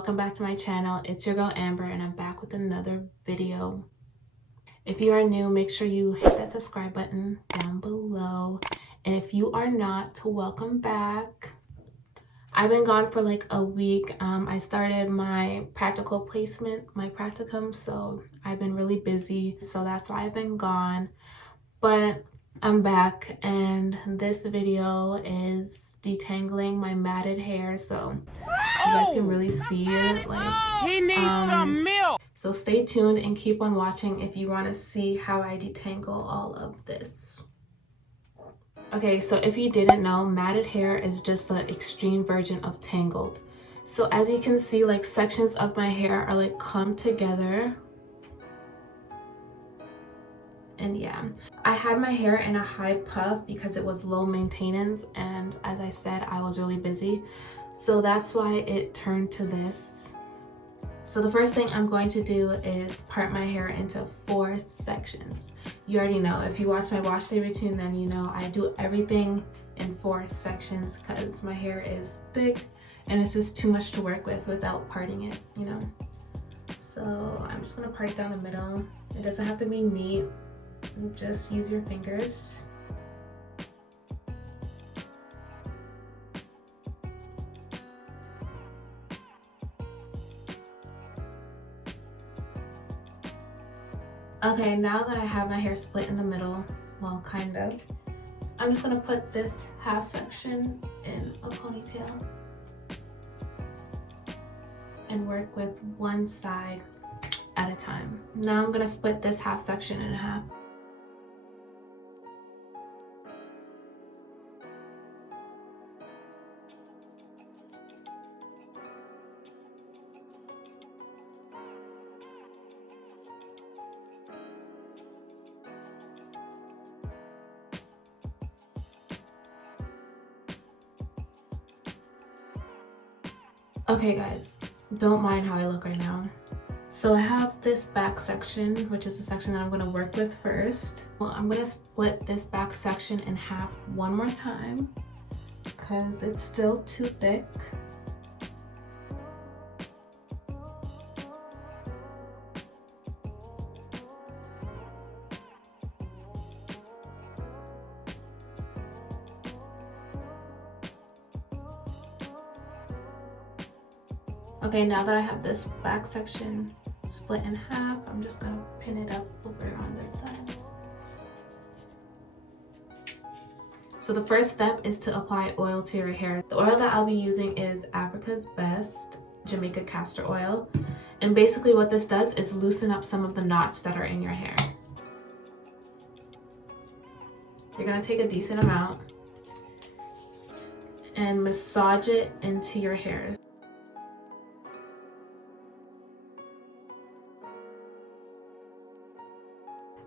welcome back to my channel. It's your girl Amber and I'm back with another video. If you are new, make sure you hit that subscribe button down below. And if you are not, welcome back. I've been gone for like a week. I started my practical placement, my practicum, so I've been really busy. So that's why I've been gone. But I'm back and this video is detangling my matted hair, so you guys can really see it. He needs some milk. So stay tuned and keep on watching if you want to see how I detangle all of this. Okay, so if you didn't know, matted hair is just an extreme version of tangled. So as you can see, like sections of my hair are like come together. And yeah, I had my hair in a high puff because it was low maintenance, and as I said, I was really busy, so that's why it turned to this. So the first thing I'm going to do is part my hair into 4 sections. You already know, if you watch my wash day routine, then you know I do everything in 4 sections because my hair is thick and it's just too much to work with without parting it, you know. So I'm just gonna part it down the middle. It doesn't have to be neat. Just use your fingers. Okay, now that I have my hair split in the middle, well, kind of, I'm just gonna put this half section in a ponytail and work with one side at a time. Now I'm gonna split this half section in half. Okay guys, don't mind how I look right now. So I have this back section, which is the section that I'm going to work with first. Well, I'm going to split this back section in half one more time because it's still too thick. Okay, now that I have this back section split in half, I'm just gonna pin it up over on this side. So the first step is to apply oil to your hair. The oil that I'll be using is Africa's Best Jamaica Castor Oil. And basically what this does is loosen up some of the knots that are in your hair. You're gonna take a decent amount and massage it into your hair.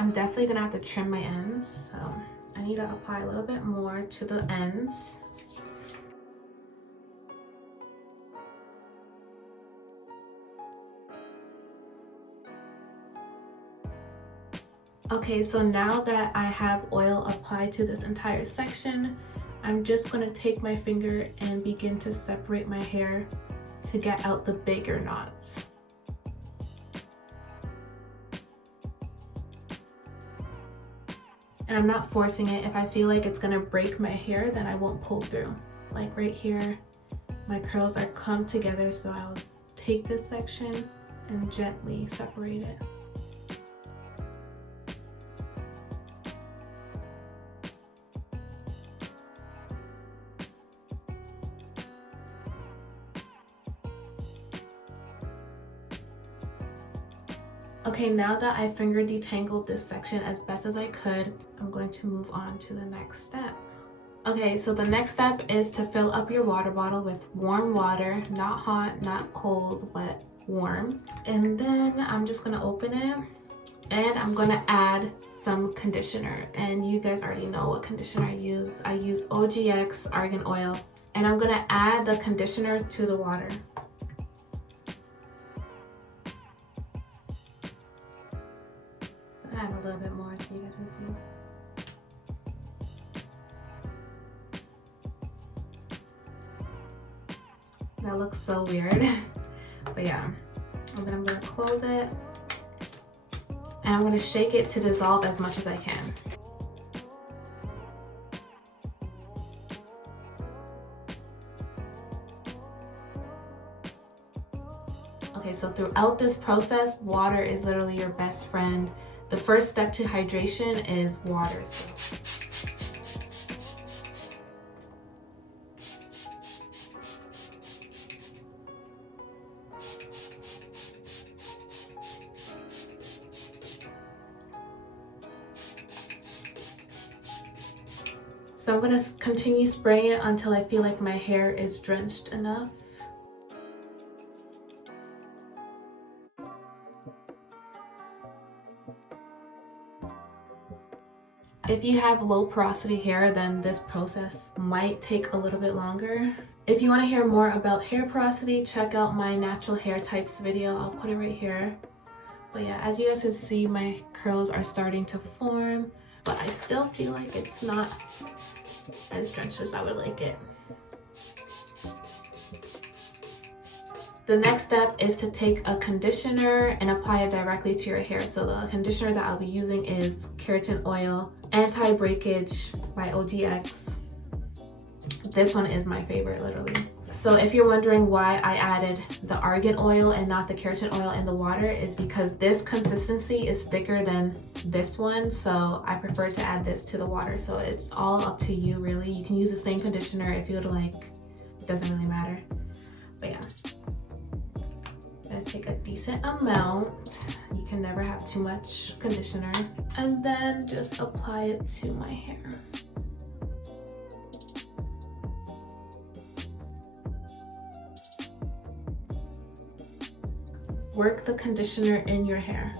I'm definitely gonna have to trim my ends, so I need to apply a little bit more to the ends. Okay, so now that I have oil applied to this entire section, I'm just gonna take my finger and begin to separate my hair to get out the bigger knots. And I'm not forcing it. If I feel like it's gonna break my hair, then I won't pull through. Like right here, my curls are clumped together, so I'll take this section and gently separate it. Okay, now that I finger detangled this section as best as I could, I'm going to move on to the next step. Okay, so the next step is to fill up your water bottle with warm water, not hot, not cold, but warm. And then I'm just gonna open it and I'm gonna add some conditioner. And you guys already know what conditioner I use. I use OGX Argan Oil. And I'm gonna add the conditioner to the water. Add a little bit more so you guys can see. That looks so weird. But yeah, and then I'm gonna close it. And I'm gonna shake it to dissolve as much as I can. Okay, so throughout this process, water is literally your best friend. The first step to hydration is water. So I'm gonna continue spraying it until I feel like my hair is drenched enough. If you have low porosity hair, then this process might take a little bit longer. If you want to hear more about hair porosity, check out my natural hair types video. I'll put it right here. But yeah, as you guys can see, my curls are starting to form, but I still feel like it's not as drenched as I would like it. The next step is to take a conditioner and apply it directly to your hair. So the conditioner that I'll be using is Keratin Oil Anti-Breakage by OGX. This one is my favorite, literally. So if you're wondering why I added the argan oil and not the keratin oil in the water, is because this consistency is thicker than this one, so I prefer to add this to the water. So it's all up to you, really. You can use the same conditioner if you'd like. It doesn't really matter. But yeah, I'm gonna take a decent amount. You can never have too much conditioner. And then just apply it to my hair. Work the conditioner in your hair.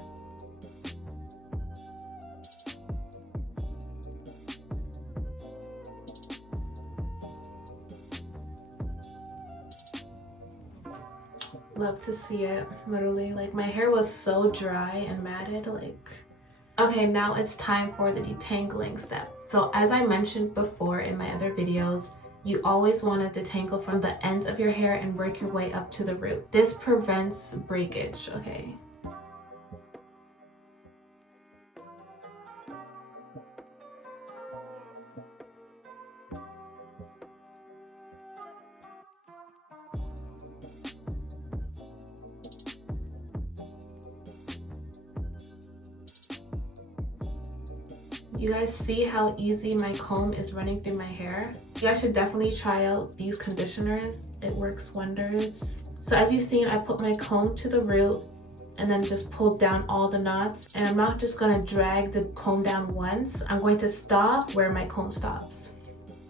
Love to see it, literally. Like, my hair was so dry and matted, like. Okay, now it's time for the detangling step. So as I mentioned before in my other videos, you always want to detangle from the ends of your hair and work your way up to the root. This prevents breakage, okay? You guys see how easy my comb is running through my hair? You guys should definitely try out these conditioners. It works wonders. So as you've seen, I put my comb to the root and then just pulled down all the knots. And I'm not just gonna drag the comb down once. I'm going to stop where my comb stops.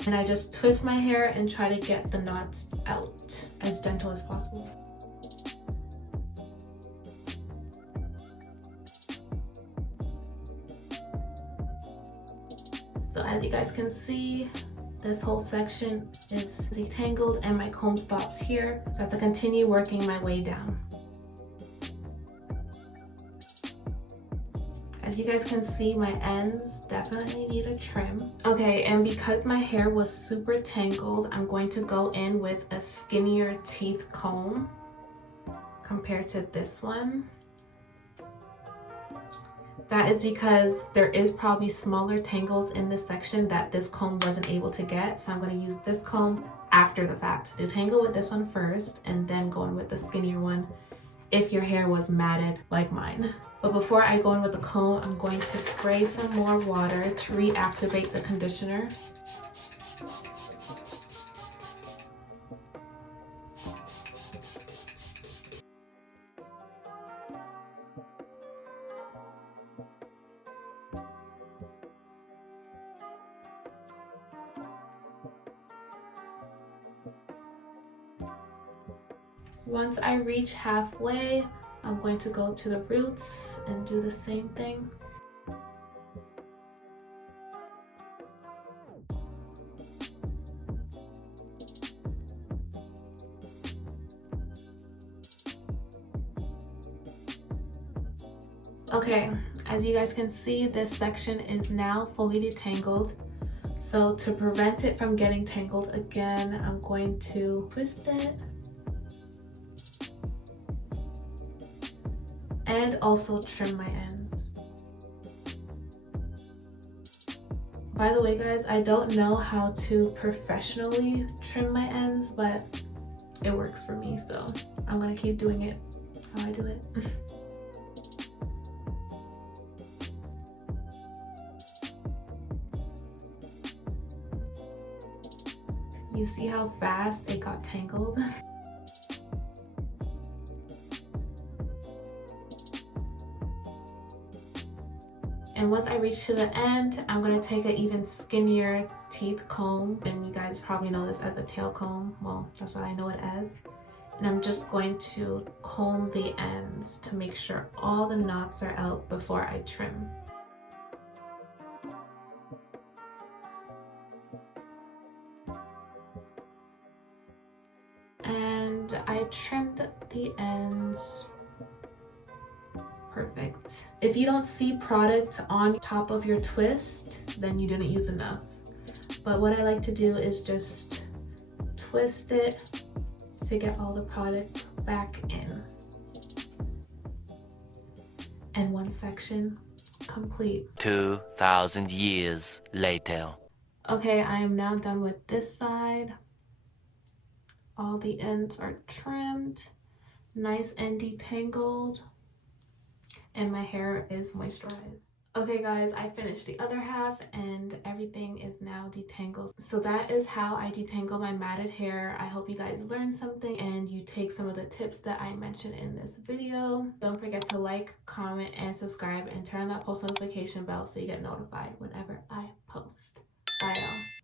And I just twist my hair and try to get the knots out as gentle as possible. So as you guys can see, this whole section is detangled and my comb stops here. So I have to continue working my way down. As you guys can see, my ends definitely need a trim. Okay, and because my hair was super tangled, I'm going to go in with a skinnier teeth comb compared to this one. That is because there is probably smaller tangles in this section that this comb wasn't able to get. So I'm going to use this comb after the fact. Detangle with this one first and then go in with the skinnier one if your hair was matted like mine. But before I go in with the comb, I'm going to spray some more water to reactivate the conditioner. Once I reach halfway, I'm going to go to the roots and do the same thing. Okay, as you guys can see, this section is now fully detangled. So to prevent it from getting tangled again, I'm going to twist it. and also trim my ends. By the way guys, I don't know how to professionally trim my ends, but it works for me, so I'm gonna keep doing it how I do it. You see how fast it got tangled? And once I reach to the end, I'm gonna take an even skinnier teeth comb, and you guys probably know this as a tail comb. Well, that's what I know it as. And I'm just going to comb the ends to make sure all the knots are out before I trim. And I trimmed the ends. Perfect. If you don't see product on top of your twist, then you didn't use enough. But what I like to do is just twist it to get all the product back in. And one section complete. 2,000 years later. Okay, I am now done with this side. All the ends are trimmed, nice and detangled, and my hair is moisturized. Okay guys, I finished the other half and everything is now detangled. So that is how I detangle my matted hair. I hope you guys learned something and you take some of the tips that I mentioned in this video. Don't forget to like, comment, and subscribe, and turn on that post notification bell so you get notified whenever I post. Bye y'all.